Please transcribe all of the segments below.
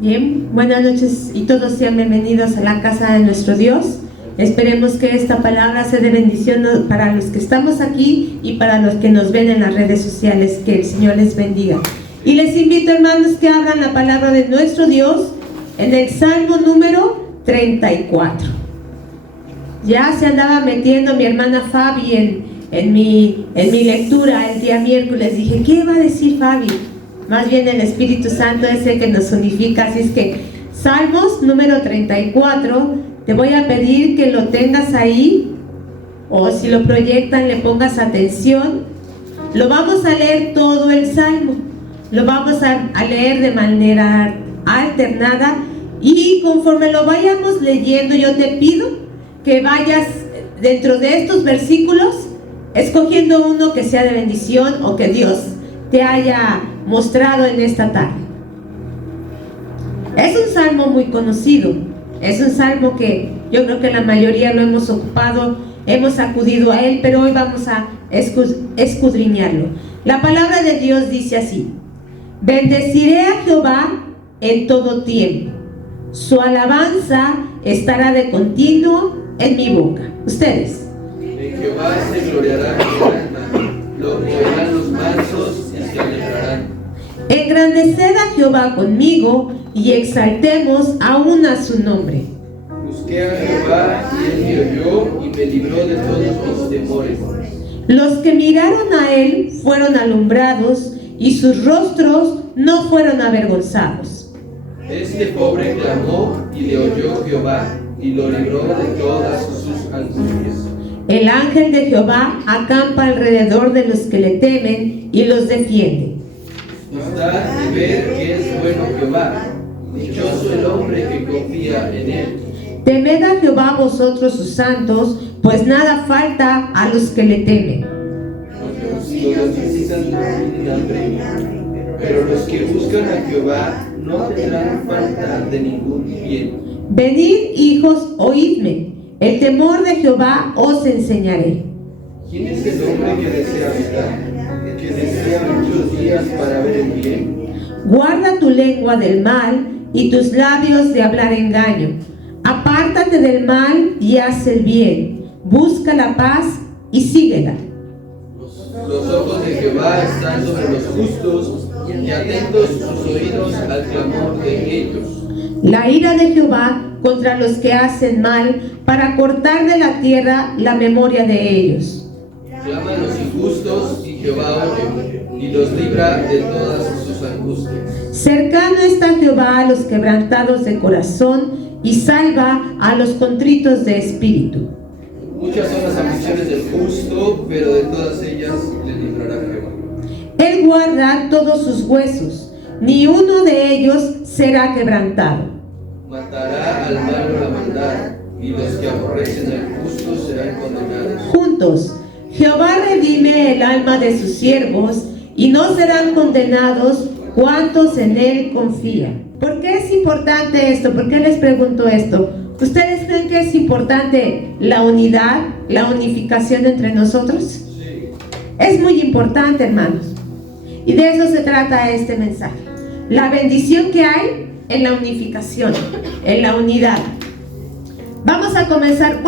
Bien, buenas noches y todos sean bienvenidos a la casa de nuestro Dios. Esperemos que esta palabra sea de bendición para los que estamos aquí y para los que nos ven en las redes sociales. Que el Señor les bendiga. Y les invito, hermanos, que abran la palabra de nuestro Dios en el Salmo número 34. Ya se andaba metiendo mi hermana Fabi en mi lectura el día miércoles. Dije, ¿qué va a decir Fabi? Más bien el Espíritu Santo es el que nos unifica. Así es que Salmos número 34, te voy a pedir que lo tengas ahí, o si lo proyectan le pongas atención. Lo vamos a leer todo el Salmo, lo vamos a leer de manera alternada, y conforme lo vayamos leyendo, yo te pido que vayas dentro de estos versículos escogiendo uno que sea de bendición o que Dios te haya mostrado en esta tarde. Es un salmo muy conocido, es un salmo que yo creo que la mayoría lo hemos ocupado, hemos acudido a él, pero hoy vamos a escudriñarlo. La palabra de Dios dice así: bendeciré a Jehová en todo tiempo, su alabanza estará de continuo en mi boca. Ustedes. En Jehová se gloriará mi alma, lo oirán los mansos y se alegrarán. Engrandeced a Jehová conmigo y exaltemos aún a su nombre. Busqué a Jehová y él me oyó y me libró de todos mis temores. Los que miraron a él fueron alumbrados y sus rostros no fueron avergonzados. Este pobre clamó y le oyó Jehová y lo libró de todas sus angustias. El ángel de Jehová acampa alrededor de los que le temen y los defiende. Gustad y ver que es bueno Jehová, dichoso el hombre que confía en él. Temed a Jehová vosotros sus santos, pues nada falta a los que le temen. Los necesitan tienen hambre, pero los que buscan a Jehová no tendrán falta de ningún bien. Venid, hijos, oídme, el temor de Jehová os enseñaré. ¿Quién es el hombre que desea vida, que desea muchos días para ver el bien? Guarda tu lengua del mal y tus labios de hablar engaño. Apártate del mal y haz el bien. Busca la paz y síguela. Los ojos de Jehová están sobre los justos y atentos sus oídos al clamor de ellos. La ira de Jehová contra los que hacen mal, para cortar de la tierra la memoria de ellos. Claman los injustos y Jehová oye y los libra de todas sus angustias. Cercano está Jehová a los quebrantados de corazón y salva a los contritos de espíritu. Muchas son las aflicciones del justo, pero de todas ellas le librará Jehová. Él guarda todos sus huesos, ni uno de ellos será quebrantado. Matará al malo la maldad, y los que aborrecen al justo serán condenados. Juntos, Jehová redime el alma de sus siervos, y no serán condenados cuantos en él confían. ¿Por qué es importante esto? ¿Por qué les pregunto esto? ¿Ustedes creen que es importante la unidad, la unificación entre nosotros? Sí. Es muy importante, hermanos. Y de eso se trata este mensaje. La bendición que hay en la unificación, en la unidad. Vamos a comenzar,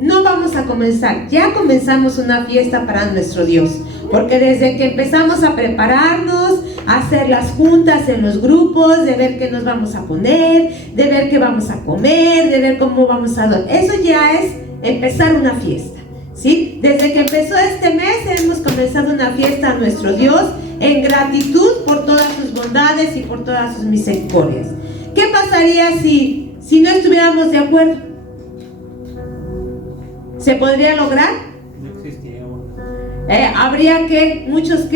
no vamos a comenzar, ya comenzamos una fiesta para nuestro Dios, porque desde que empezamos a prepararnos, a hacer las juntas en los grupos, de ver qué nos vamos a poner, de ver qué vamos a comer, de ver cómo vamos a dormir, eso ya es empezar una fiesta, ¿sí? Desde que empezó este mes hemos comenzado una fiesta a nuestro Dios en gratitud por todas sus bondades y por todas sus misericordias. ¿Qué pasaría si no estuviéramos de acuerdo? ¿Se podría lograr? No existiría. Habría muchos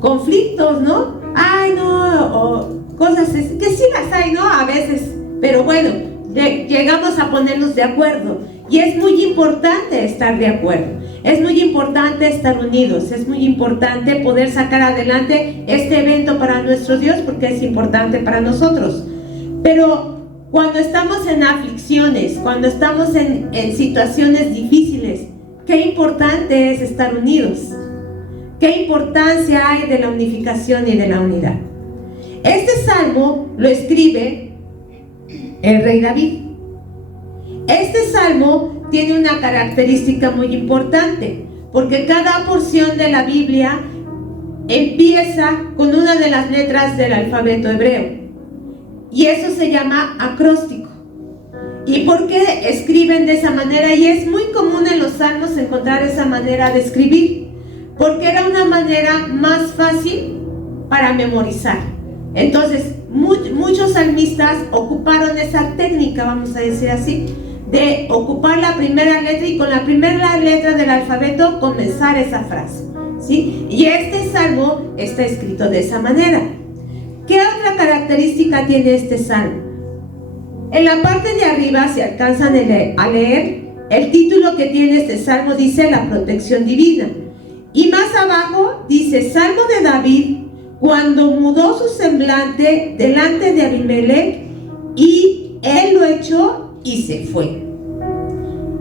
conflictos, ¿no? Ay, no, o cosas que sí las hay, ¿no? A veces, pero bueno, llegamos a ponernos de acuerdo. Y es muy importante estar de acuerdo. Es muy importante estar unidos. Es muy importante poder sacar adelante este evento para nuestro Dios, porque es importante para nosotros. Pero cuando estamos en aflicciones, cuando estamos en situaciones difíciles, qué importante es estar unidos. Qué importancia hay de la unificación y de la unidad. Este salmo lo escribe el rey David. Este salmo tiene una característica muy importante, porque cada porción de la Biblia empieza con una de las letras del alfabeto hebreo, y eso se llama acróstico. ¿Y por qué escriben de esa manera? Y es muy común en los salmos encontrar esa manera de escribir, porque era una manera más fácil para memorizar. Entonces, muchos salmistas ocuparon esa técnica, vamos a decir así, de ocupar la primera letra y con la primera letra del alfabeto comenzar esa frase, ¿sí? Y este salmo está escrito de esa manera. ¿Qué otra característica tiene este salmo? En la parte de arriba, si alcanzan a leer, el título que tiene este salmo dice la protección divina. Y más abajo dice, Salmo de David, cuando mudó su semblante delante de Abimelech, y él lo echó y se fue.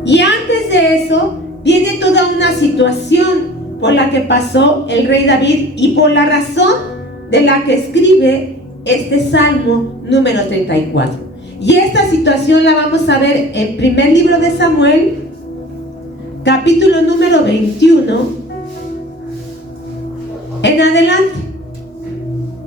Y antes de eso, viene toda una situación por la que pasó el rey David y por la razón de la que escribe este salmo número 34. Y esta situación la vamos a ver en primer libro de Samuel, capítulo número 21, en adelante.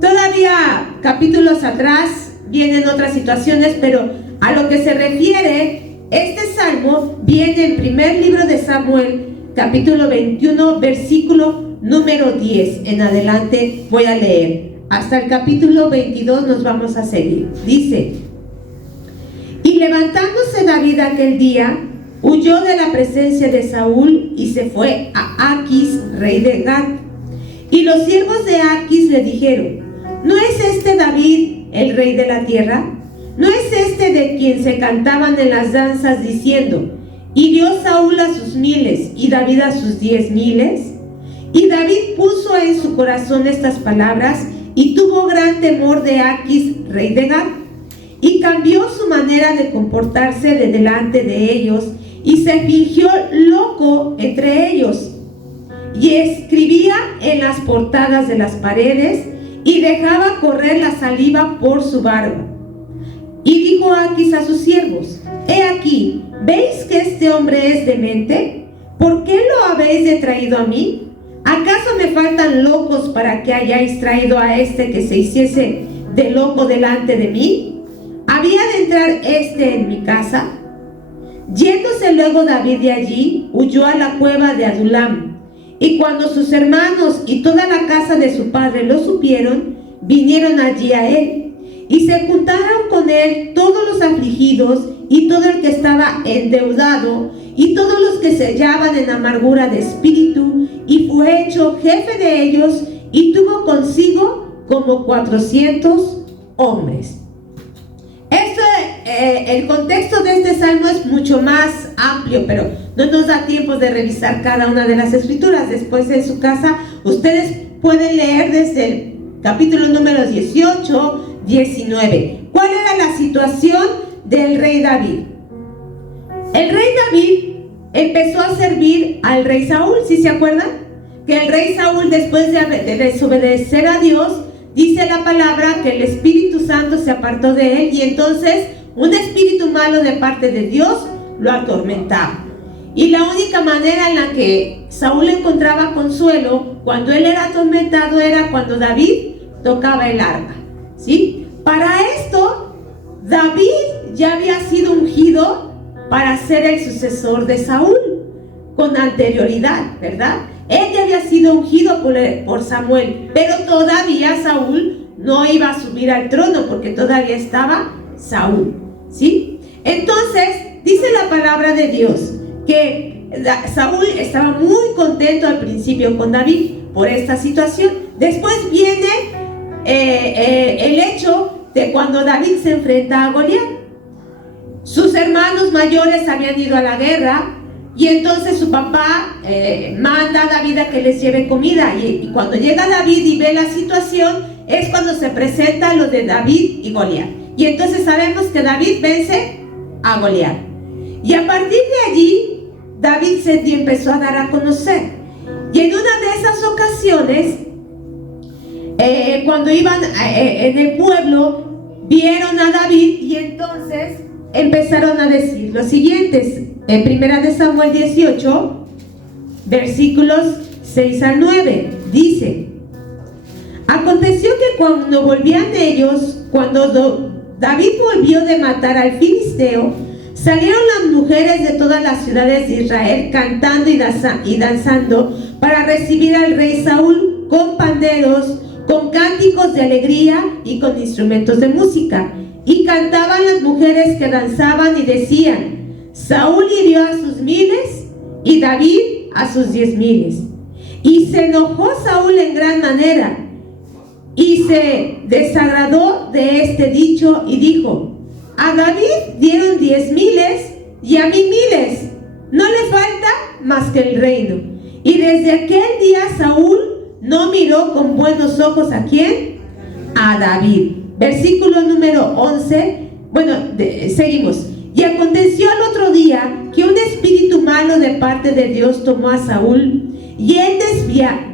Todavía capítulos atrás vienen otras situaciones, pero a lo que se refiere, este salmo viene en primer libro de Samuel, capítulo 21, versículo número 10. En adelante voy a leer. Hasta el capítulo 22 nos vamos a seguir. Dice: y levantándose David aquel día, huyó de la presencia de Saúl y se fue a Aquis, rey de Gat. Y los siervos de Aquis le dijeron: ¿no es este David el rey de la tierra? ¿No es este de quien se cantaban en las danzas diciendo: hirió Saúl a sus 1000 y David a sus 10,000? Y David puso en su corazón estas palabras y tuvo gran temor de Aquis, rey de Gat. Y cambió su manera de comportarse de delante de ellos y se fingió loco entre ellos. Y escribía en las portadas de las paredes y dejaba correr la saliva por su barba. Y dijo Aquis a sus siervos: he aquí, ¿veis que este hombre es demente? ¿Por qué lo habéis traído a mí? ¿Acaso me faltan locos para que hayáis traído a este que se hiciese de loco delante de mí? ¿Había de entrar este en mi casa? Yéndose luego David de allí, huyó a la cueva de Adulam. Y cuando sus hermanos y toda la casa de su padre lo supieron, vinieron allí a él. Y se juntaron con él todos los afligidos y todo el que estaba endeudado y todos los que se hallaban en amargura de espíritu, y fue hecho jefe de ellos y tuvo consigo como 400 hombres. El contexto de este salmo es mucho más amplio, pero no nos da tiempo de revisar cada una de las escrituras. Después en su casa ustedes pueden leer desde el capítulo número 18, 19. ¿Cuál era la situación del rey David? El rey David empezó a servir al rey Saúl, ¿sí se acuerdan? Que el rey Saúl, después de desobedecer a Dios, dice la palabra que el Espíritu Santo se apartó de él y entonces un espíritu malo de parte de Dios lo atormentaba. Y la única manera en la que Saúl encontraba consuelo cuando él era atormentado era cuando David tocaba el arpa, ¿sí? Para esto, David ya había sido ungido para ser el sucesor de Saúl con anterioridad, ¿verdad? Él ya había sido ungido por Samuel, pero todavía Saúl no iba a subir al trono porque todavía estaba Saúl, ¿sí? Entonces, dice la palabra de Dios que Saúl estaba muy contento al principio con David por esta situación. Después viene el hecho de cuando David se enfrenta a Goliat. Sus hermanos mayores habían ido a la guerra y entonces su papá manda a David a que les lleve comida, y cuando llega David y ve la situación es cuando se presenta lo de David y Goliat, y entonces sabemos que David vence a Goliat, y a partir de allí David se empezó a dar a conocer. Y en una de esas ocasiones cuando iban en el pueblo, vieron a David y entonces empezaron a decir los siguientes. En 1 Samuel 18, versículos 6 al 9, dice: aconteció que cuando volvían ellos, cuando David volvió de matar al filisteo, salieron las mujeres de todas las ciudades de Israel cantando y danzando para recibir al rey Saúl con panderos, con cánticos de alegría y con instrumentos de música. Y cantaban las mujeres que danzaban y decían: Saúl hirió a sus 1000 y David a sus 10,000. Y se enojó Saúl en gran manera y se desagradó de este dicho y dijo: a David dieron 10,000 y a mí 1,000. No le falta más que el reino. Y desde aquel día Saúl no miró con buenos ojos ¿a quién? A David. Versículo número 11. Seguimos. Y aconteció al otro día que un espíritu malo de parte de Dios tomó a Saúl y él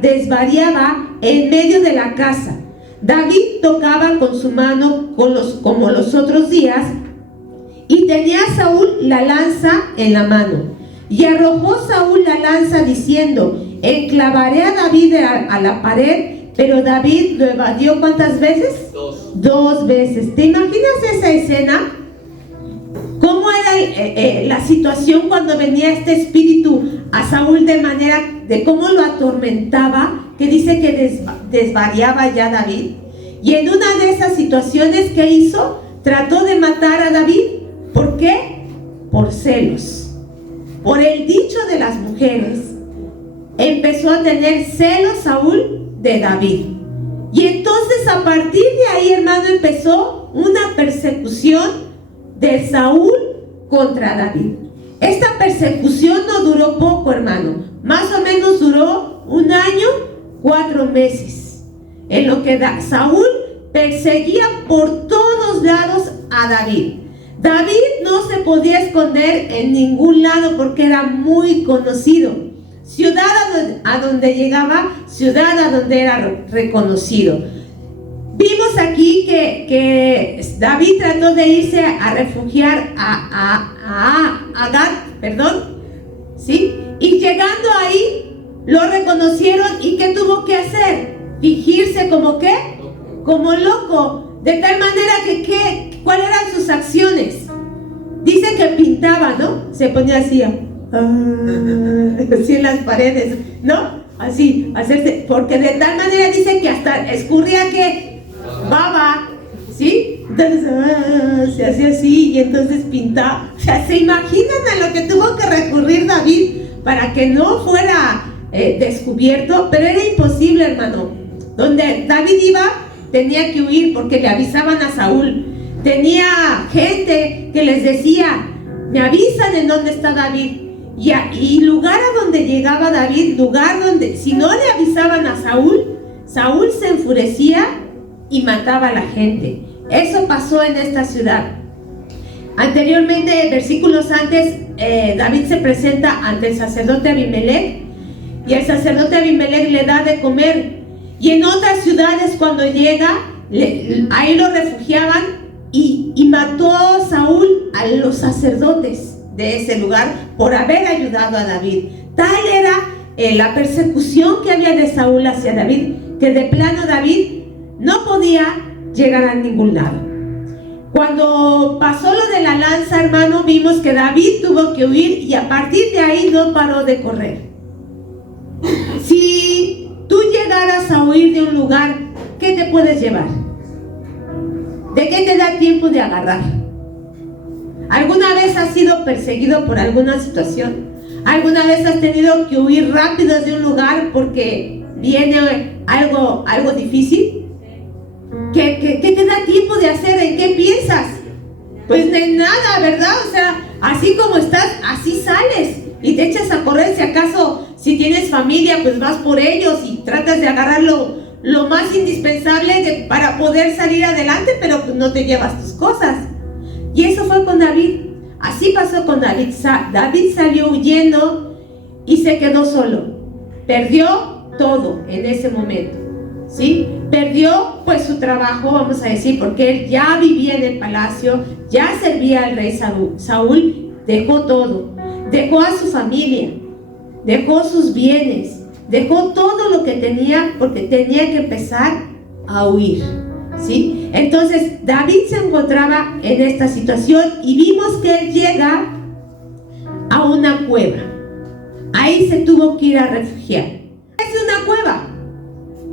desvariaba en medio de la casa. David tocaba con su mano como los otros días, y tenía Saúl la lanza en la mano. Y arrojó Saúl la lanza diciendo: enclavaré a David a la pared. Pero David lo evadió ¿cuántas veces? 2 veces. ¿Te imaginas esa escena? ¿Cómo era la situación cuando venía este espíritu a Saúl de cómo lo atormentaba? Que dice que desvariaba ya David. Y en una de esas situaciones, ¿qué hizo? Trató de matar a David. ¿Por qué? Por celos. Por el dicho de las mujeres. Empezó a tener celos Saúl de David. Y entonces a partir de ahí, hermano, empezó una persecución de Saúl contra David. Esta persecución no duró poco, hermano. Más o menos duró 1 año, 4 meses. En lo que Saúl perseguía por todos lados a David. David no se podía esconder en ningún lado porque era muy conocido. Ciudad a donde llegaba, ciudad a donde era reconocido. Vimos aquí que David trató de irse a refugiar a Gat, ¿sí? Y llegando ahí, lo reconocieron. ¿Y qué tuvo que hacer? Fingirse como ¿qué? Como loco. De tal manera que ¿cuáles eran sus acciones? Dice que pintaba, ¿no? Se ponía así en las paredes, ¿no? Así, hacerse, porque de tal manera dice que hasta escurría que baba, ¿sí? Entonces se hacía así y entonces pintaba. O sea, ¿se imaginan a lo que tuvo que recurrir David para que no fuera descubierto? Pero era imposible, hermano. Donde David iba, tenía que huir porque le avisaban a Saúl. Tenía gente que les decía: me avisan en dónde está David. Y lugar a donde llegaba David, lugar donde, si no le avisaban a Saúl, Saúl se enfurecía y mataba a la gente. Eso pasó en esta ciudad. Anteriormente, versículos antes, David se presenta ante el sacerdote Abimelech, y el sacerdote Abimelech le da de comer. Y en otras ciudades, cuando llega, ahí lo refugiaban, y mató Saúl a los sacerdotes de ese lugar por haber ayudado a David. Tal era la persecución que había de Saúl hacia David, que de plano David no podía llegar a ningún lado. Cuando pasó lo de la lanza, hermano, vimos que David tuvo que huir y a partir de ahí no paró de correr. Si tú llegaras a huir de un lugar, ¿qué te puedes llevar? ¿De qué te da tiempo de agarrar? ¿Alguna vez has sido perseguido por alguna situación? ¿Alguna vez has tenido que huir rápido de un lugar porque viene algo difícil? ¿Qué te da tiempo de hacer? ¿En qué piensas? Pues de nada, ¿verdad? O sea, así como estás, así sales y te echas a correr. Si acaso, si tienes familia, pues vas por ellos y tratas de agarrar lo más indispensable para poder salir adelante, pero pues no te llevas tus cosas. Y eso fue con David. Así pasó con David. David salió huyendo y se quedó solo. Perdió todo en ese momento, ¿sí? perdió pues su trabajo, vamos a decir, porque él ya vivía en el palacio, ya servía al rey Saúl, dejó todo, dejó a su familia, dejó sus bienes, dejó todo lo que tenía porque tenía que empezar a huir, ¿sí? Entonces David se encontraba en esta situación y vimos que él llega a una cueva. Ahí se tuvo que ir a refugiar. Es una cueva.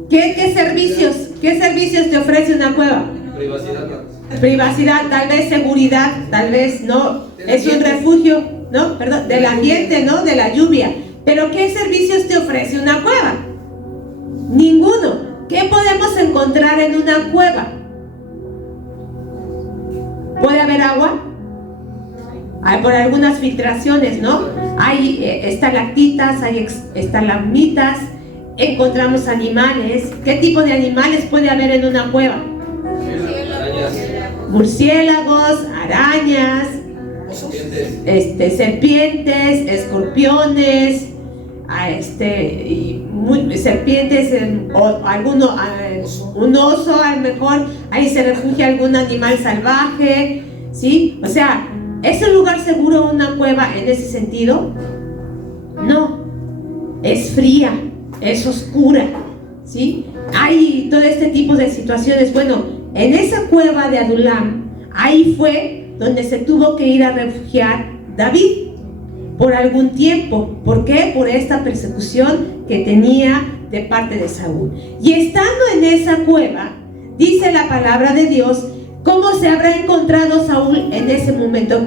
¿Qué servicios te ofrece una cueva? Privacidad, tal vez seguridad, tal vez no. Es un refugio, ¿no? Perdón, del ambiente, ¿no? De la lluvia. Pero ¿qué servicios te ofrece una cueva? Ninguno. ¿Qué podemos encontrar en una cueva? ¿Puede haber agua? Hay por algunas filtraciones, ¿no? Hay estalactitas, hay estalagmitas, encontramos animales. ¿Qué tipo de animales puede haber en una cueva? Murciélagos, arañas, serpientes, escorpiones, serpientes, un oso, a lo mejor ahí se refugia algún animal salvaje, ¿sí? O sea, ¿es un lugar seguro una cueva en ese sentido? No, es fría, es oscura, ¿sí? Hay todo este tipo de situaciones. Bueno, en esa cueva de Adulam, ahí fue donde se tuvo que ir a refugiar David por algún tiempo. ¿Por qué? Por esta persecución que tenía de parte de Saúl. Y estando en esa cueva, dice la palabra de Dios, ¿cómo se habrá encontrado Saúl en ese momento?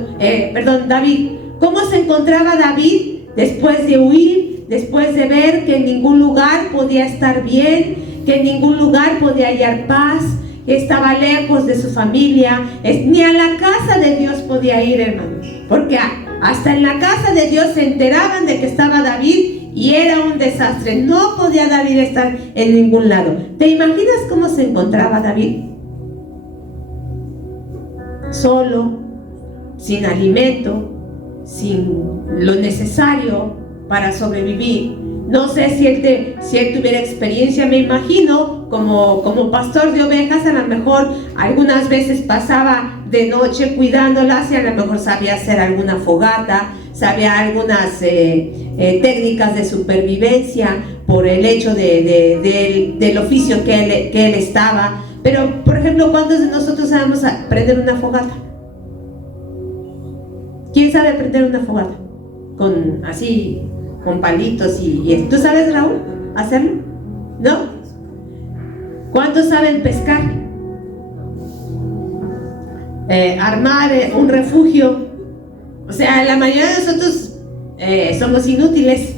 David. ¿Cómo se encontraba David después de huir, después de ver que en ningún lugar podía estar bien, que en ningún lugar podía hallar paz, que estaba lejos de su familia, ni a la casa de Dios podía ir, hermano? Porque hasta en la casa de Dios se enteraban de que estaba David y era un desastre. No podía David estar en ningún lado. ¿Te imaginas cómo se encontraba David? Solo, sin alimento, sin lo necesario para sobrevivir. No sé si él tuviera experiencia, me imagino, como pastor de ovejas, a lo mejor algunas veces pasaba de noche cuidándolas y a lo mejor sabía hacer alguna fogata, sabía algunas técnicas de supervivencia por el hecho del oficio que él estaba. Pero, por ejemplo, ¿cuántos de nosotros sabemos prender una fogata? ¿Quién sabe prender una fogata? Con palitos y ¿tú sabes, Raúl, hacerlo? ¿No? ¿Cuántos saben pescar? Armar un refugio. O sea, la mayoría de nosotros somos inútiles.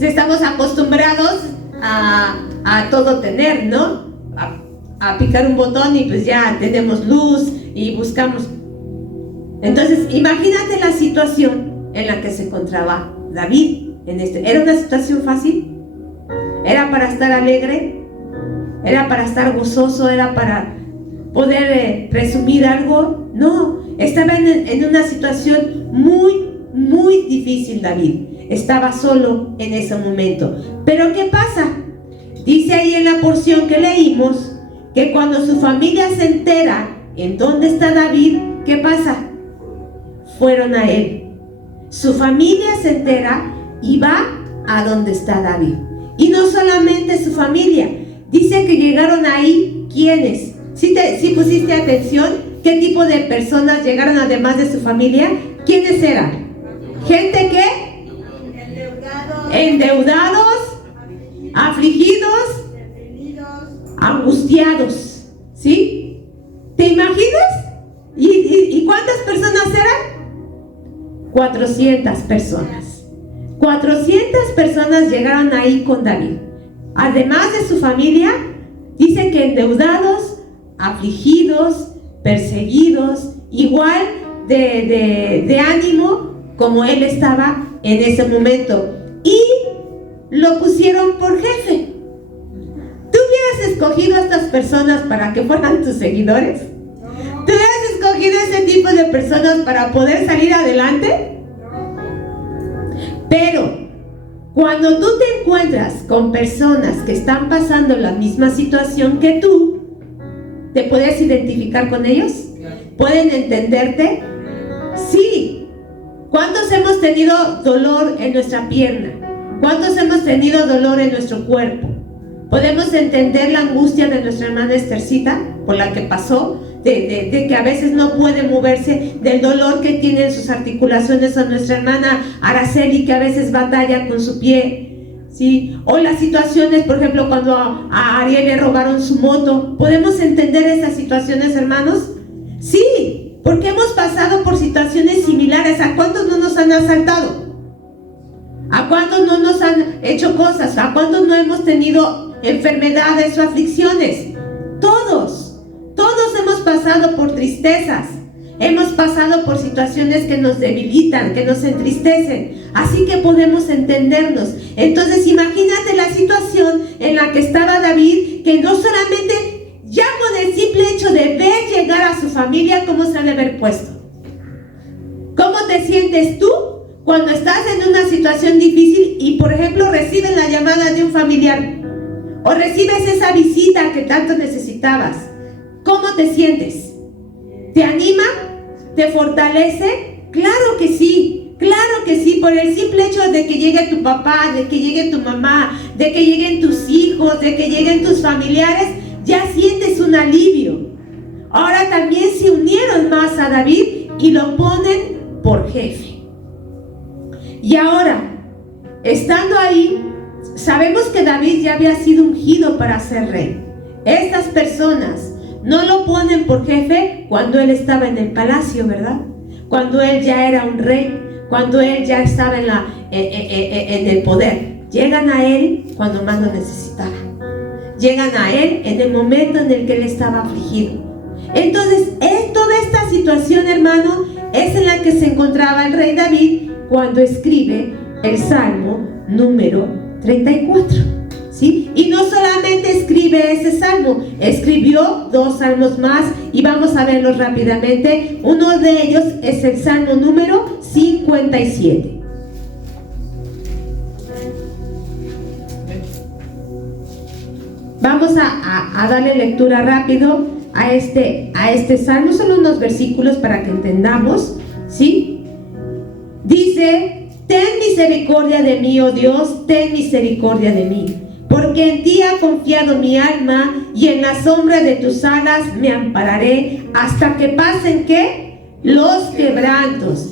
Estamos acostumbrados a todo tener, ¿no? A picar un botón y pues ya tenemos luz y buscamos. Entonces, imagínate la situación en la que se encontraba David. ¿Era una situación fácil? ¿Era para estar alegre? ¿Era para estar gozoso? ¿Era para poder presumir algo? No, estaba en una situación muy, muy difícil David. Estaba solo en ese momento. ¿Pero qué pasa? Dice ahí en la porción que leímos que cuando su familia se entera en dónde está David, ¿qué pasa? Fueron a él. Su familia se entera y va a donde está David. Y no solamente su familia, dice que llegaron ahí, ¿quiénes? ¿Sí pusiste atención? ¿Qué tipo de personas llegaron además de su familia? ¿Quiénes eran? ¿Gente qué? Endeudados, afligidos, angustiados, ¿sí? ¿Te imaginas? ¿Y cuántas personas eran? 400 personas. 400 personas llegaron ahí con David. Además de su familia, dice que endeudados, afligidos, perseguidos, igual de ánimo como él estaba en ese momento. Y lo pusieron por jefe. ¿Tú hubieras escogido a estas personas para que fueran tus seguidores? ¿Tú hubieras escogido ese tipo de personas para poder salir adelante? Pero Cuando tú te encuentras con personas que están pasando la misma situación que tú, ¿te puedes identificar con ellos? ¿Pueden entenderte? Sí. ¿Cuántos hemos tenido dolor en nuestra pierna? ¿Cuántos hemos tenido dolor en nuestro cuerpo? ¿Podemos entender la angustia de nuestra hermana Estercita por la que pasó? De que a veces no puede moverse, del dolor que tiene en sus articulaciones, o nuestra hermana Araceli, que a veces batalla con su pie, ¿sí? O las situaciones, por ejemplo, cuando a Ariel le robaron su moto. ¿Podemos entender esas situaciones, hermanos? Sí, porque hemos pasado por situaciones similares. ¿A cuántos no nos han asaltado? ¿A cuántos no nos han hecho cosas? ¿A cuántos no hemos tenido enfermedades o aflicciones? Todos hemos pasado por tristezas, hemos pasado por situaciones que nos debilitan, que nos entristecen, así que podemos entendernos. Entonces imagínate la situación en la que estaba David, que no solamente ya con el simple hecho de ver llegar a su familia, ¿cómo se ha de haber puesto? ¿Cómo te sientes tú cuando estás en una situación difícil y, por ejemplo, recibes la llamada de un familiar o recibes esa visita que tanto necesitabas? ¿Cómo te sientes? ¿Te anima? ¿Te fortalece? Claro que sí, por el simple hecho de que llegue tu papá, de que llegue tu mamá, de que lleguen tus hijos, de que lleguen tus familiares, ya sientes un alivio. Ahora también se unieron más a David y lo ponen por jefe. Y ahora, estando ahí, sabemos que David ya había sido ungido para ser rey. Estas personas no lo ponen por jefe cuando él estaba en el palacio, ¿verdad? Cuando él ya era un rey, cuando él ya estaba en el poder. Llegan a él cuando más lo necesitaba. Llegan a él en el momento en el que él estaba afligido. Entonces, toda esta situación, hermano, es en la que se encontraba el rey David cuando escribe el Salmo número 34. ¿Sí? Y no solamente escribe ese salmo, escribió 2 salmos más y vamos a verlos rápidamente. Uno de ellos es el Salmo número 57. Vamos a darle lectura rápido a este salmo, solo unos versículos para que entendamos, ¿sí? Dice: ten misericordia de mí, oh Dios, ten misericordia de mí. Porque en ti ha confiado mi alma, y en la sombra de tus alas me ampararé hasta que pasen, ¿qué? Los quebrantos.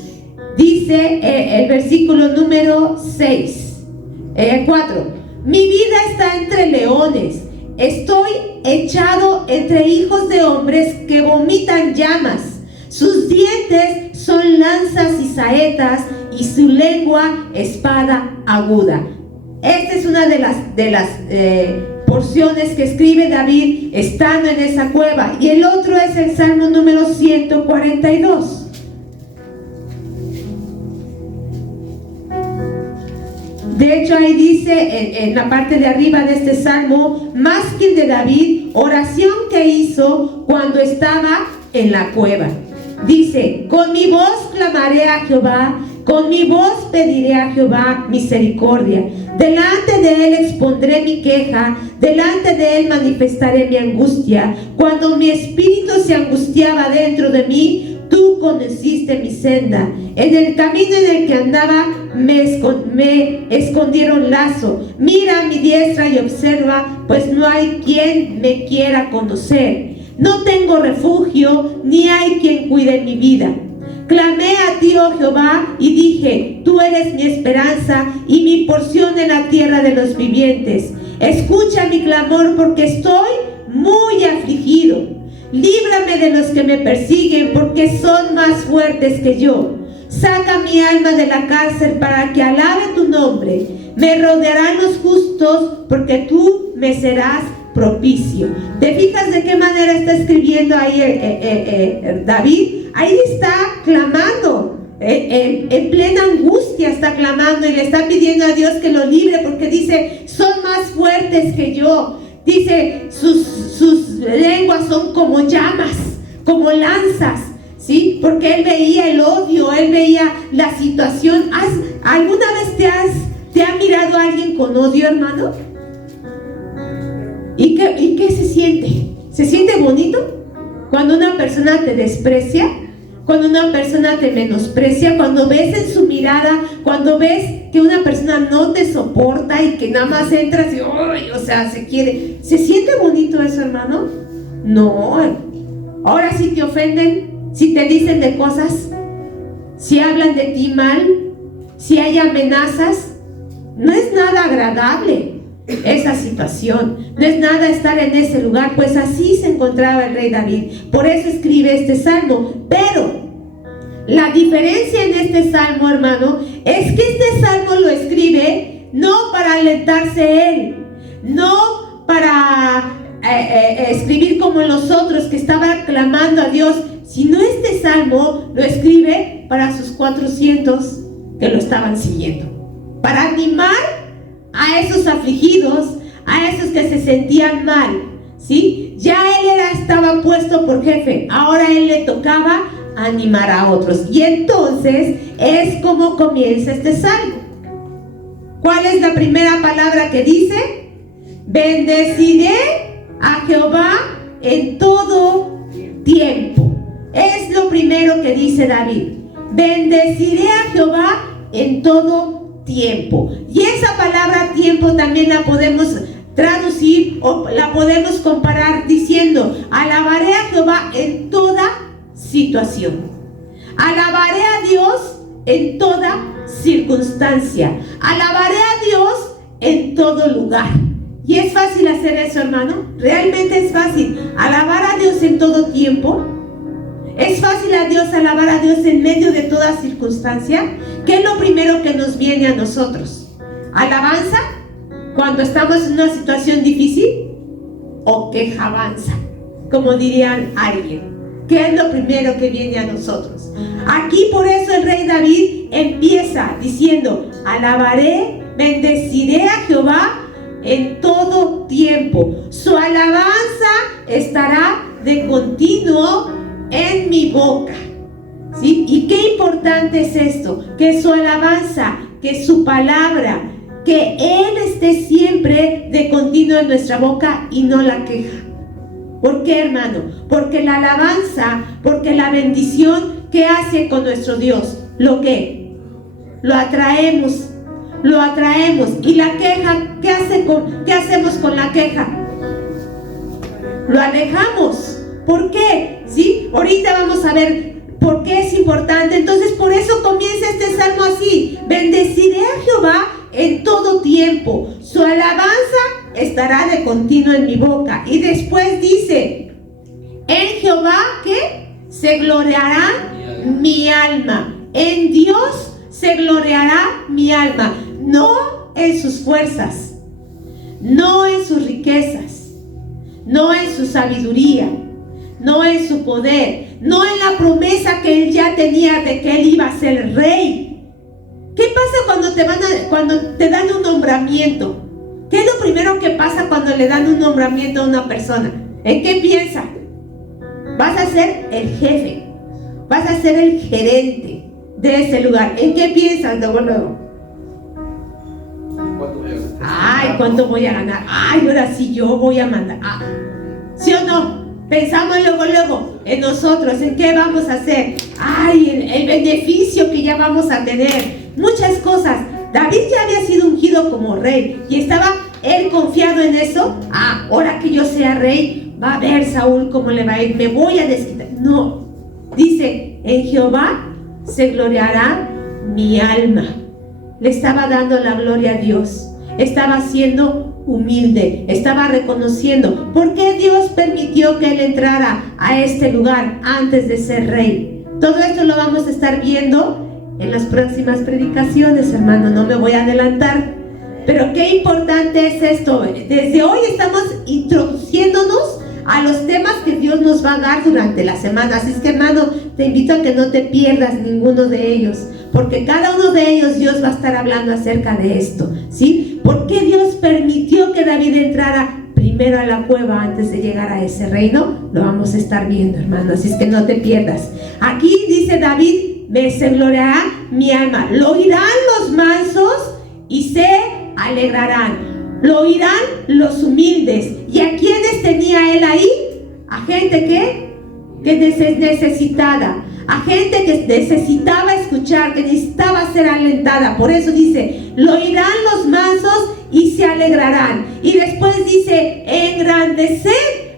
Dice el versículo número 4. Mi vida está entre leones, estoy echado entre hijos de hombres que vomitan llamas. Sus dientes son lanzas y saetas, y su lengua espada aguda. Esta es una de las porciones que escribe David estando en esa cueva. Y el otro es el Salmo número 142. De hecho, ahí dice en la parte de arriba de este salmo, más que el de David, oración que hizo cuando estaba en la cueva. Dice: con mi voz clamaré a Jehová, con mi voz pediré a Jehová misericordia. Delante de él expondré mi queja, delante de él manifestaré mi angustia. Cuando mi espíritu se angustiaba dentro de mí, tú conociste mi senda. En el camino en el que andaba me escondieron lazo. Mira a mi diestra y observa, pues no hay quien me quiera conocer. No tengo refugio, ni hay quien cuide mi vida. Clamé a ti, oh Jehová, y dije: tú eres mi esperanza y mi porción en la tierra de los vivientes. Escucha mi clamor, porque estoy muy afligido. Líbrame de los que me persiguen, porque son más fuertes que yo. Saca mi alma de la cárcel para que alabe tu nombre. Me rodearán los justos, porque tú me serás propicio. ¿Te fijas de qué manera está escribiendo ahí David? Ahí está clamando, en plena angustia está clamando y le está pidiendo a Dios que lo libre, porque dice: son más fuertes que yo. Dice: sus lenguas son como llamas, como lanzas, ¿sí? Porque él veía el odio, él veía la situación. ¿Alguna vez te ¿Te ha mirado a alguien con odio, hermano? ¿Y qué se siente? ¿Se siente bonito? Cuando una persona te desprecia, cuando una persona te menosprecia, cuando ves en su mirada, cuando ves que una persona no te soporta y que nada más entras y, ¡ay! O sea, se quiere. ¿Se siente bonito eso, hermano? No. Ahora, si te ofenden, si te dicen de cosas, si hablan de ti mal, si hay amenazas, no es nada agradable esa situación, no es nada estar en ese lugar. Pues así se encontraba el rey David, por eso escribe este salmo. Pero la diferencia en este salmo, hermano, es que este salmo lo escribe no para alentarse él, no para escribir como los otros que estaban clamando a Dios, sino este salmo lo escribe para sus 400 que lo estaban siguiendo, para animar a esos afligidos, a esos que se sentían mal, ¿sí? Ya él estaba puesto por jefe, ahora él le tocaba animar a otros. Y entonces es como comienza este salmo. ¿Cuál es la primera palabra que dice? Bendeciré a Jehová en todo tiempo. Es lo primero que dice David. Bendeciré a Jehová en todo tiempo. Y esa palabra tiempo también la podemos traducir o la podemos comparar diciendo: alabaré a Jehová en toda situación. Alabaré a Dios en toda circunstancia. Alabaré a Dios en todo lugar. ¿Y es fácil hacer eso, hermano? Realmente es fácil alabar a Dios en todo tiempo. Es fácil alabar a Dios en medio de toda circunstancia. ¿Qué es lo primero que nos viene a nosotros? ¿Alabanza cuando estamos en una situación difícil? ¿O quejabanza, como dirían alguien? ¿Qué es lo primero que viene a nosotros? Aquí por eso el rey David empieza diciendo: alabaré, bendeciré a Jehová en todo tiempo. Su alabanza estará de continuo en mi boca. ¿Sí? Y qué importante es esto, que su alabanza, que su palabra, que Él esté siempre de continuo en nuestra boca y no la queja. ¿Por qué, hermano? Porque la alabanza, porque la bendición, ¿qué hace con nuestro Dios? ¿Lo qué? Lo atraemos. Lo atraemos. Y la queja, ¿qué hacemos con la queja? Lo alejamos. ¿Por qué? ¿Sí? Ahorita vamos a ver por qué es importante. Entonces, por eso comienza este salmo así: bendeciré a Jehová en todo tiempo, su alabanza estará de continuo en mi boca. Y después dice: en Jehová, ¿qué? Se gloriará mi alma. En Dios se gloriará mi alma. No en sus fuerzas, no en sus riquezas, no en su sabiduría, no en su poder, no en la promesa que él ya tenía de que él iba a ser rey. ¿Qué pasa cuando te dan un nombramiento? ¿Qué es lo primero que pasa cuando le dan un nombramiento a una persona? ¿En qué piensa? Vas a ser el jefe, vas a ser el gerente de ese lugar. ¿En qué piensas luego? Ay, ¿cuánto voy a ganar? Ay, ahora sí yo voy a mandar. ¿Sí o no? Pensamos luego en nosotros, en qué vamos a hacer. Ay, el beneficio que ya vamos a tener. Muchas cosas. David ya había sido ungido como rey y estaba él confiado en eso. Ahora que yo sea rey, va a ver Saúl cómo le va a ir, me voy a desquitar. No, dice: en Jehová se gloriará mi alma. Le estaba dando la gloria a Dios, estaba siendo humilde, estaba reconociendo por qué Dios permitió que él entrara a este lugar antes de ser rey. Todo esto lo vamos a estar viendo en las próximas predicaciones, hermano, no me voy a adelantar. Pero qué importante es esto. Desde hoy estamos introduciéndonos a los temas que Dios nos va a dar durante la semana. Así es que, hermano, te invito a que no te pierdas ninguno de ellos, porque cada uno de ellos Dios va a estar hablando acerca de esto, ¿sí? ¿Por qué Dios permitió que David entrara primero a la cueva antes de llegar a ese reino? Lo vamos a estar viendo, hermano, así es que no te pierdas. Aquí dice David: me se gloriará mi alma. Lo oirán los mansos y se alegrarán. Lo oirán los humildes. ¿Y a quiénes tenía él ahí? A gente que necesitada, a gente que necesitaba escuchar, que necesitaba ser alentada. Por eso dice, lo oirán los mansos y se alegrarán. Y después dice, engrandeced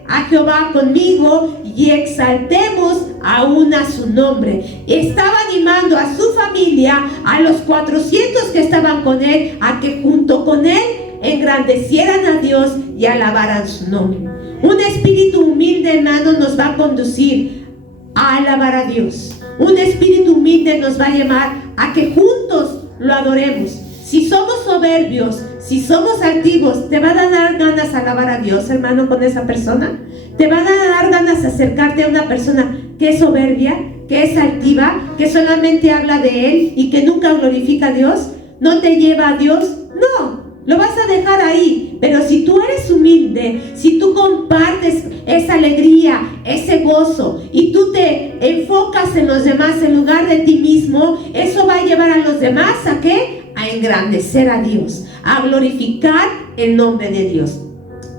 a Jehová conmigo y exaltemos aún a su nombre. Estaba animando a su familia, a los 400 que estaban con él, a que junto con él engrandecieran a Dios y alabaran su nombre. Un espíritu humilde, hermano, nos va a conducir a alabar a Dios. Un espíritu humilde nos va a llamar a que juntos lo adoremos. Si somos soberbios, si somos altivos, ¿te van a dar ganas de alabar a Dios, hermano, con esa persona? ¿Te van a dar ganas de acercarte a una persona que es soberbia, que es altiva, que solamente habla de Él y que nunca glorifica a Dios? ¿No te lleva a Dios? No, lo vas a dejar ahí. Pero si tú eres humilde, si tú compartes esa alegría, ese gozo, y tú te enfocas en los demás en lugar de ti mismo, eso va a llevar a los demás ¿a qué? A engrandecer a Dios, a glorificar el nombre de Dios.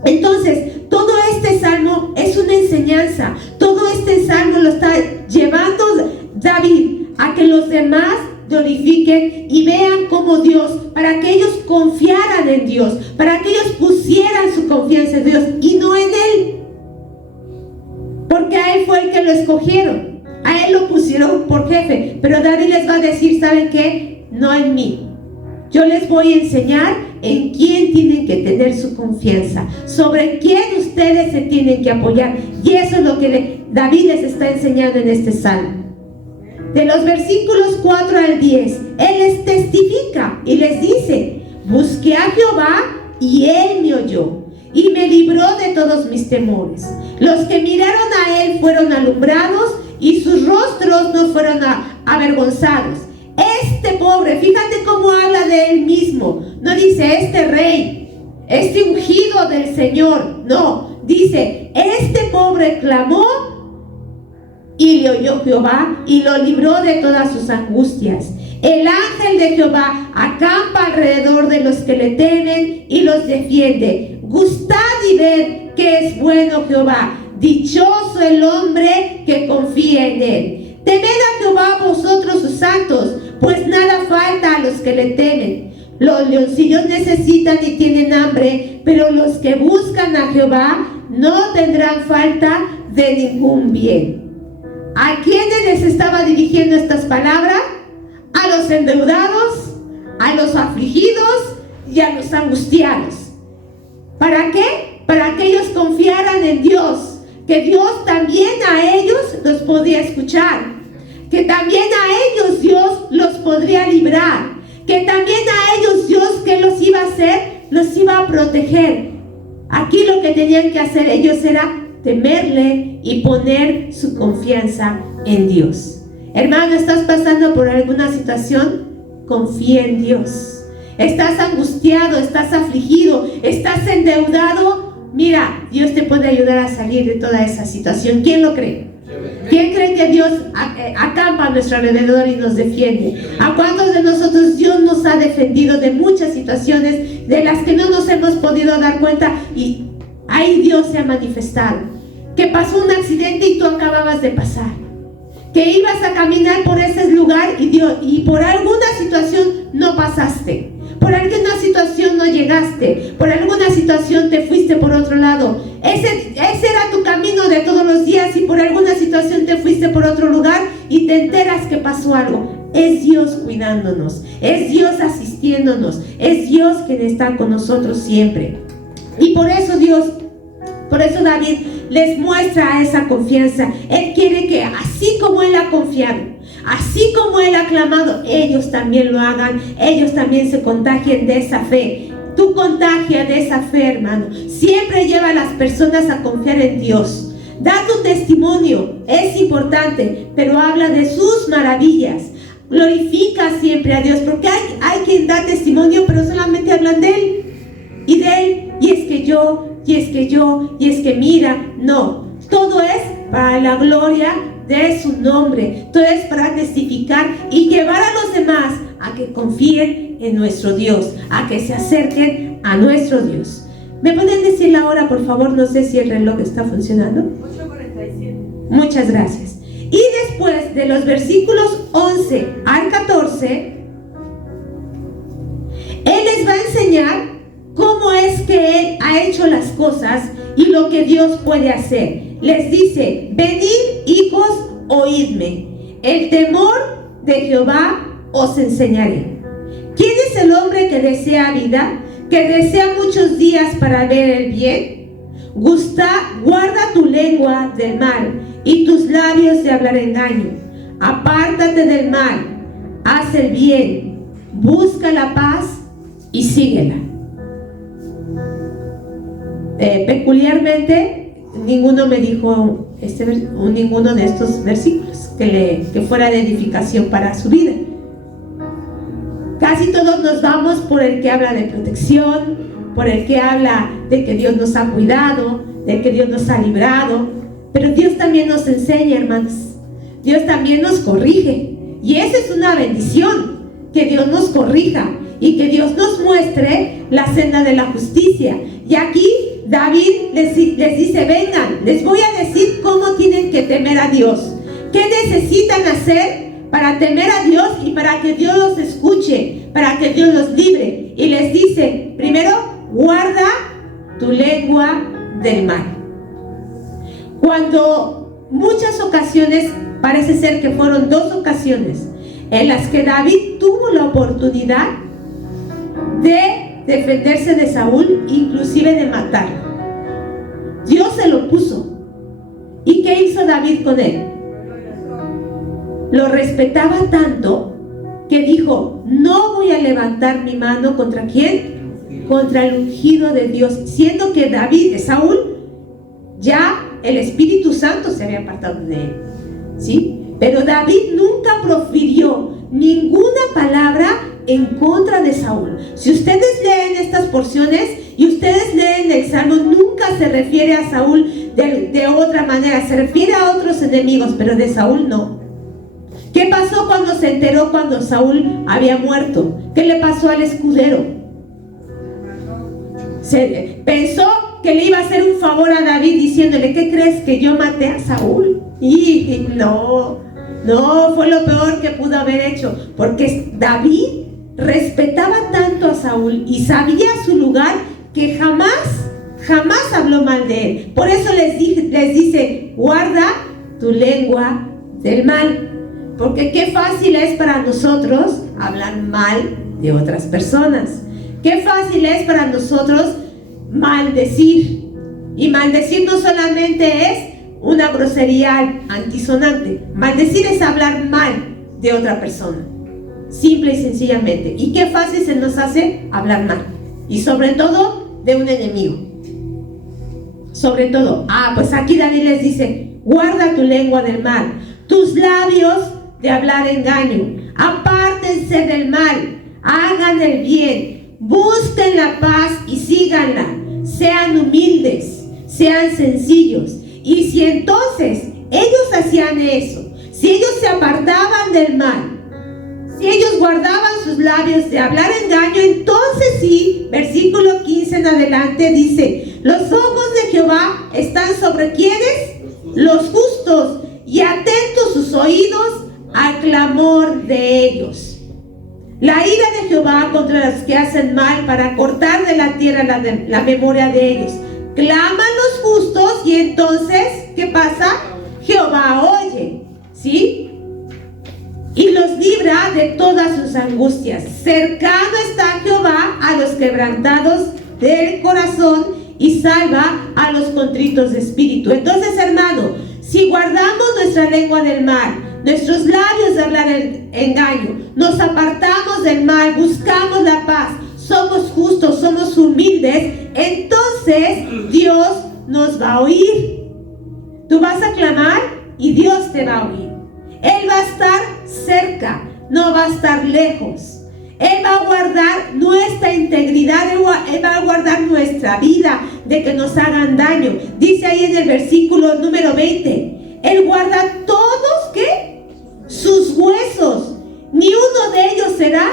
Entonces, todo este salmo es una enseñanza. Todo este salmo lo está llevando David a que los demás glorifiquen y vean como Dios, para que ellos confiaran en Dios, para que ellos pusieran su confianza en Dios y no en Él. Porque a Él fue el que lo escogieron, a Él lo pusieron por jefe. Pero David les va a decir, ¿saben qué? No en mí. Yo les voy a enseñar en quién tienen que tener su confianza, sobre quién ustedes se tienen que apoyar. Y eso es lo que David les está enseñando en este salmo. De los versículos 4 al 10, Él les testifica y les dice, busqué a Jehová y Él me oyó y me libró de todos mis temores. Los que miraron a Él fueron alumbrados y sus rostros no fueron avergonzados. Este pobre, fíjate cómo habla de él mismo. No dice este rey, este ungido del Señor. No, dice este pobre clamó y le oyó Jehová y lo libró de todas sus angustias. El ángel de Jehová acampa alrededor de los que le temen y los defiende. Gustad y ved que es bueno Jehová. Dichoso el hombre que confía en él. Temed a Jehová vosotros sus santos, pues nada falta a los que le temen. Los leoncillos necesitan y tienen hambre, pero los que buscan a Jehová no tendrán falta de ningún bien. ¿A quiénes les estaba dirigiendo estas palabras? A los endeudados, a los afligidos y a los angustiados. ¿Para qué? Para que ellos confiaran en Dios, que Dios también a ellos los podía escuchar, que también a ellos Dios los podría librar, que también a ellos Dios, ¿qué los iba a hacer? Los iba a proteger. Aquí lo que tenían que hacer ellos era temerle y poner su confianza en Dios. Hermano, ¿estás pasando por alguna situación? Confía en Dios. ¿Estás angustiado? ¿Estás afligido? ¿Estás endeudado? Mira, Dios te puede ayudar a salir de toda esa situación. ¿Quién lo cree? ¿Quién cree que Dios acampa a nuestro alrededor y nos defiende? ¿A cuántos de nosotros Dios nos ha defendido de muchas situaciones de las que no nos hemos podido dar cuenta y ahí Dios se ha manifestado? Que pasó un accidente y tú acababas de pasar, que ibas a caminar por ese lugar y por alguna situación no pasaste, por alguna situación no llegaste, por alguna situación te fuiste por otro lado. Ese era tu camino de todos los días y por alguna situación te fuiste por otro lugar y te enteras que pasó algo. Es Dios cuidándonos, es Dios asistiéndonos, es Dios quien está con nosotros siempre. Y por eso David les muestra esa confianza. Él quiere que así como Él ha confiado, así como Él ha clamado, ellos también lo hagan, ellos también se contagien de esa fe. Tú contagia de esa fe, hermano. Siempre lleva a las personas a confiar en Dios. Da tu testimonio, es importante, pero habla de sus maravillas. Glorifica siempre a Dios, porque hay quien da testimonio, pero solamente hablan de Él. Y de Él, y es que yo, y es que yo, y es que mira. No, todo es para la gloria de su nombre. Todo es para testificar y llevar a los demás a que confíen en nuestro Dios, a que se acerquen a nuestro Dios. ¿Me pueden decir la hora, por favor? No sé si el reloj está funcionando. 8:47. Muchas gracias. Y después de los versículos 11 al 14, Él les va a enseñar cómo es que Él ha hecho las cosas y lo que Dios puede hacer. Les dice: venid, hijos, oídme. El temor de Jehová os enseñaré. ¿Quién es el hombre que desea vida, que desea muchos días para ver el bien? Guarda tu lengua del mal y tus labios de hablar engaño. Apártate del mal, haz el bien, busca la paz y síguela. Peculiarmente, ninguno me dijo ninguno de estos versículos que fuera de edificación para su vida. Casi todos nos vamos por el que habla de protección, por el que habla de que Dios nos ha cuidado, de que Dios nos ha librado. Pero Dios también nos enseña, hermanos. Dios también nos corrige. Y esa es una bendición, que Dios nos corrija y que Dios nos muestre la senda de la justicia. Y aquí David les dice: vengan, les voy a decir cómo tienen que temer a Dios. ¿Qué necesitan hacer para temer a Dios y para que Dios los escuche, para que Dios los libre? Y les dice: primero, guarda tu lengua del mal. Cuando muchas ocasiones, parece ser que fueron 2 ocasiones en las que David tuvo la oportunidad de defenderse de Saúl, inclusive de matarlo. Dios se lo puso. ¿Y qué hizo David con él? Lo respetaba tanto que dijo: no voy a levantar mi mano ¿contra quién? Contra el ungido de Dios. Siendo que Saúl, ya el Espíritu Santo se había apartado de él, ¿sí? Pero David nunca profirió ninguna palabra en contra de Saúl. Si ustedes leen estas porciones y ustedes leen el Salmo, nunca se refiere a Saúl de otra manera. Se refiere a otros enemigos, pero de Saúl no. ¿Qué pasó cuando se enteró cuando Saúl había muerto? ¿Qué le pasó al escudero? Pensó que le iba a hacer un favor a David diciéndole: ¿qué crees, que yo maté a Saúl? Y no, fue lo peor que pudo haber hecho, porque David respetaba tanto a Saúl y sabía su lugar que jamás habló mal de él. Por eso les dice: guarda tu lengua del mal. Porque qué fácil es para nosotros hablar mal de otras personas. Qué fácil es para nosotros maldecir. Y maldecir no solamente es una grosería antisonante. Maldecir es hablar mal de otra persona. Simple y sencillamente. Y qué fácil se nos hace hablar mal. Y sobre todo de un enemigo. Sobre todo. Pues aquí David les dice: guarda tu lengua del mal, tus labios de hablar engaño. Apártense del mal, hagan el bien, busquen la paz y síganla. Sean humildes, sean sencillos. Y si entonces ellos hacían eso, si ellos se apartaban del mal, si ellos guardaban sus labios de hablar engaño, entonces sí, versículo 15 en adelante dice: los ojos de Jehová están sobre ¿quiénes? Los justos, y atentos sus oídos al clamor de ellos. La ira de Jehová contra los que hacen mal, para cortar de la tierra la memoria de ellos. Claman los justos y entonces, ¿qué pasa? Jehová oye, ¿sí? Y los libra de todas sus angustias. Cercano está Jehová a los quebrantados del corazón y salva a los contritos de espíritu. Entonces, hermano, si guardamos nuestra lengua del mal, nuestros labios de hablar el engaño, nos apartamos del mal, buscamos la paz, somos justos, somos humildes, entonces Dios nos va a oír. Tú vas a clamar y Dios te va a oír. Él va a estar cerca, no va a estar lejos. Él va a guardar nuestra integridad, Él va a guardar nuestra vida de que nos hagan daño. Dice ahí en el versículo número 20, Él guarda todos, ¿qué? Sus huesos, ni uno de ellos será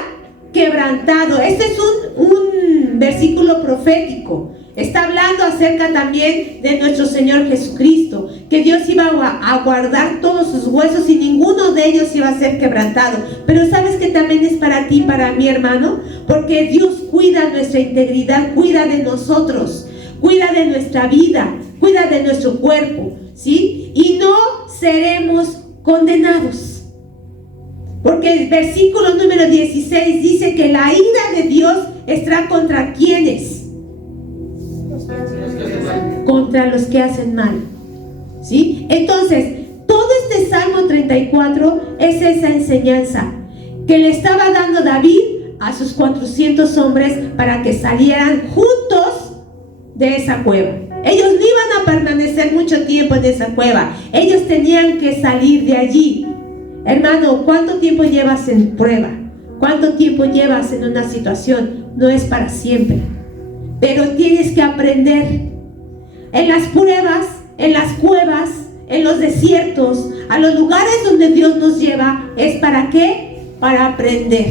quebrantado. Este es un versículo profético. Está hablando acerca también de nuestro Señor Jesucristo, que Dios iba a guardar todos sus huesos y ninguno de ellos iba a ser quebrantado. Pero ¿sabes que también es para ti, para mi hermano? Porque Dios cuida nuestra integridad, cuida de nosotros, cuida de nuestra vida, cuida de nuestro cuerpo, ¿sí? Y no seremos condenados. Porque el versículo número 16 dice que la ira de Dios estará contra quienes, contra los que hacen mal, ¿sí? Entonces, todo este Salmo 34 es esa enseñanza que le estaba dando David a sus 400 hombres para que salieran juntos de esa cueva. Ellos no iban a permanecer mucho tiempo en esa cueva. Ellos tenían que salir de allí. Hermano, ¿cuánto tiempo llevas en prueba? ¿Cuánto tiempo llevas en una situación? No es para siempre. Pero tienes que aprender. En las pruebas, en las cuevas, en los desiertos, a los lugares donde Dios nos lleva, ¿es para qué? Para aprender.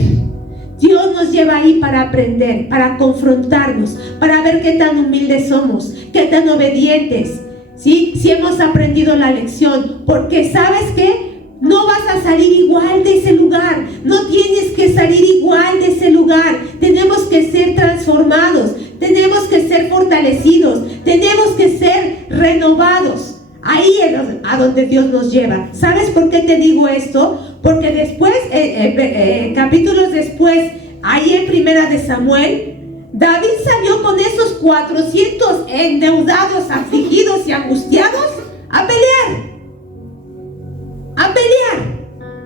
Dios nos lleva ahí para aprender, para confrontarnos, para ver qué tan humildes somos, qué tan obedientes, ¿sí? Si hemos aprendido la lección, porque ¿sabes qué? No vas a salir igual de ese lugar, no tienes que salir igual de ese lugar. Tenemos que ser transformados, tenemos que ser fortalecidos, tenemos que ser renovados. Ahí es a donde Dios nos lleva. ¿Sabes por qué te digo esto? Porque después, capítulos después, ahí en Primera de Samuel, David salió con esos 400 endeudados, afligidos y angustiados a pelear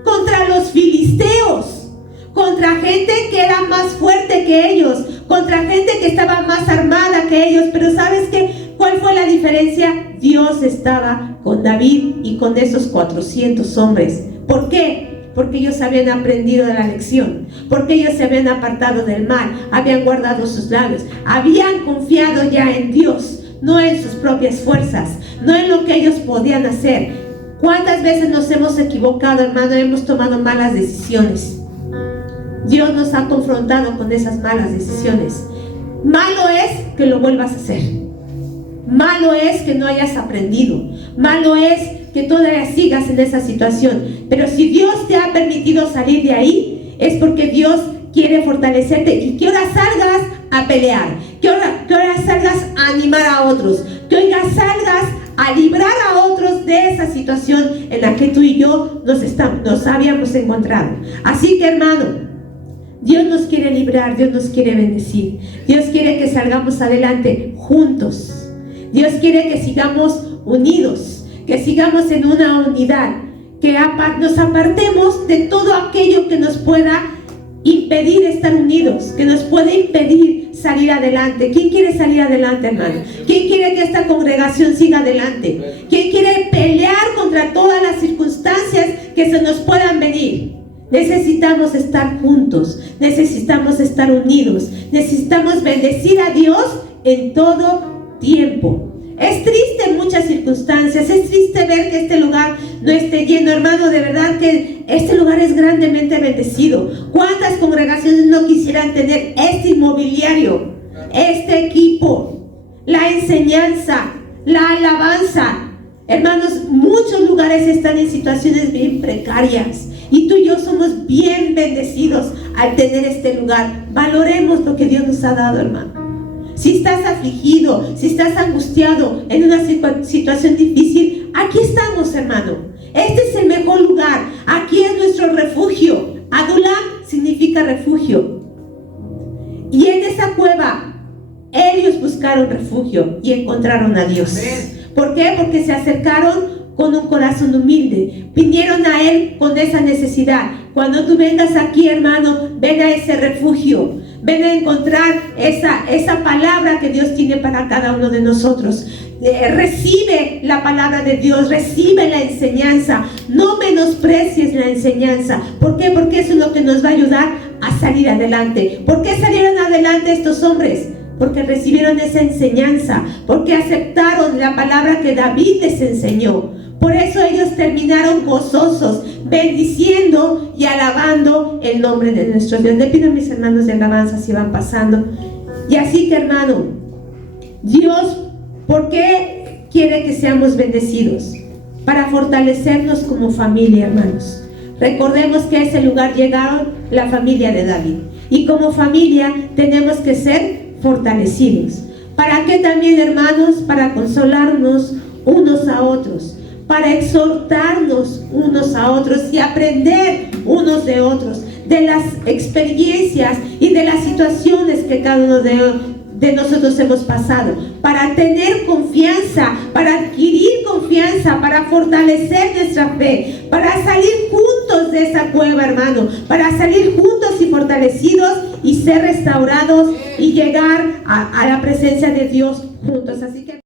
contra los filisteos, contra gente que era más fuerte que ellos, contra gente que estaba más armada que ellos. Pero ¿sabes qué? ¿Cuál fue la diferencia? Dios estaba con David y con esos 400 hombres. ¿Por qué? Porque ellos habían aprendido la lección, porque ellos se habían apartado del mal, habían guardado sus labios, habían confiado ya en Dios, no en sus propias fuerzas, no en lo que ellos podían hacer. ¿Cuántas veces nos hemos equivocado, hermano? Hemos tomado malas decisiones. Dios nos ha confrontado con esas malas decisiones. Malo es que lo vuelvas a hacer. Malo es que no hayas aprendido. Malo es que todavía sigas en esa situación. Pero si Dios te ha permitido salir de ahí, es porque Dios quiere fortalecerte y que ahora salgas a pelear, que ahora salgas a animar a otros, que ahora salgas a librar a otros de esa situación en la que tú y yo nos habíamos encontrado. Así que, hermano, Dios nos quiere librar, Dios nos quiere bendecir, Dios quiere que salgamos adelante juntos, Dios quiere que sigamos unidos, que sigamos en una unidad, que nos apartemos de todo aquello que nos pueda impedir estar unidos, que nos puede impedir salir adelante. ¿Quién quiere salir adelante, hermano? ¿Quién quiere que esta congregación siga adelante? ¿Quién quiere pelear contra todas las circunstancias que se nos puedan venir? Necesitamos estar juntos, necesitamos estar unidos, necesitamos bendecir a Dios en todo tiempo. Es triste en muchas circunstancias, es triste ver que este lugar no esté lleno, hermano. De verdad que este lugar es grandemente bendecido. ¿Cuántas congregaciones no quisieran tener este inmobiliario, este equipo, la enseñanza, la alabanza? Hermanos, muchos lugares están en situaciones bien precarias y tú y yo somos bien bendecidos al tener este lugar. Valoremos lo que Dios nos ha dado, hermano. Si estás afligido, si estás angustiado en una situación difícil, aquí estamos, hermano. Este es el mejor lugar. Aquí es nuestro refugio. Adulam significa refugio. Y en esa cueva, ellos buscaron refugio y encontraron a Dios. ¿Por qué? Porque se acercaron con un corazón humilde. Vinieron a Él con esa necesidad. Cuando tú vengas aquí, hermano, ven a ese refugio. Ven a encontrar esa palabra que Dios tiene para cada uno de nosotros. Recibe la palabra de Dios, recibe la enseñanza. No menosprecies la enseñanza. ¿Por qué? Porque eso es lo que nos va a ayudar a salir adelante. ¿Por qué salieron adelante estos hombres? Porque recibieron esa enseñanza, porque aceptaron la palabra que David les enseñó, Por eso ellos terminaron gozosos, bendiciendo y alabando el nombre de nuestro Dios. Le pido a mis hermanos de alabanza si van pasando. Y así que, hermano, Dios, ¿por qué quiere que seamos bendecidos? Para fortalecernos como familia, hermanos. Recordemos que a ese lugar llegaron la familia de David. Y como familia tenemos que ser fortalecidos. ¿Para qué también, hermanos? Para consolarnos unos a otros, para exhortarnos unos a otros y aprender unos de otros, de las experiencias y de las situaciones que cada uno de nosotros hemos pasado, para tener confianza, para adquirir confianza, para fortalecer nuestra fe, para salir juntos de esa cueva, hermano, para salir juntos y fortalecidos y ser restaurados y llegar a la presencia de Dios juntos. Así que